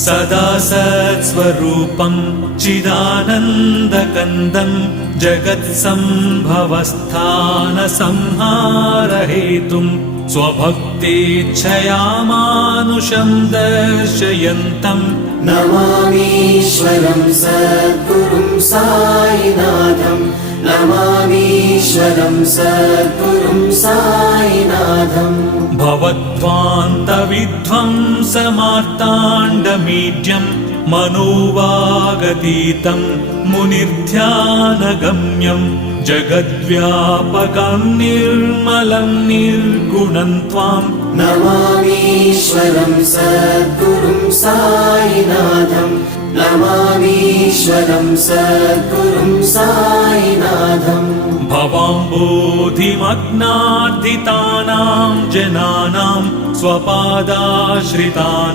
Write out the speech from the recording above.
सदा सत्स्वरूपं चिदानन्दकन्दं जगत्सम्भवस्थानसंहारहेतुं स्वभक्तेच्छया मानुषं दर्शयन्तं नमामीश्वरं सद्गुरुं साईनाथं नमामीश्वरं सद्गुरुं साईनाथं भवद्ध्वान्तविध्वंसमार्ताण्डमीड्यं मनोवागतीतं मुनिर्ध्यानगम्यं जगद्व्यापकं निर्मलं निर्गुणं त्वां नमामीश्वरं सद्गुरुं साईनाथं नमामीश्वरं सद्गुरुं साईनाथं भवाम्बोधिमग्नार्दितानां जनानां स्वपादाश्रितानां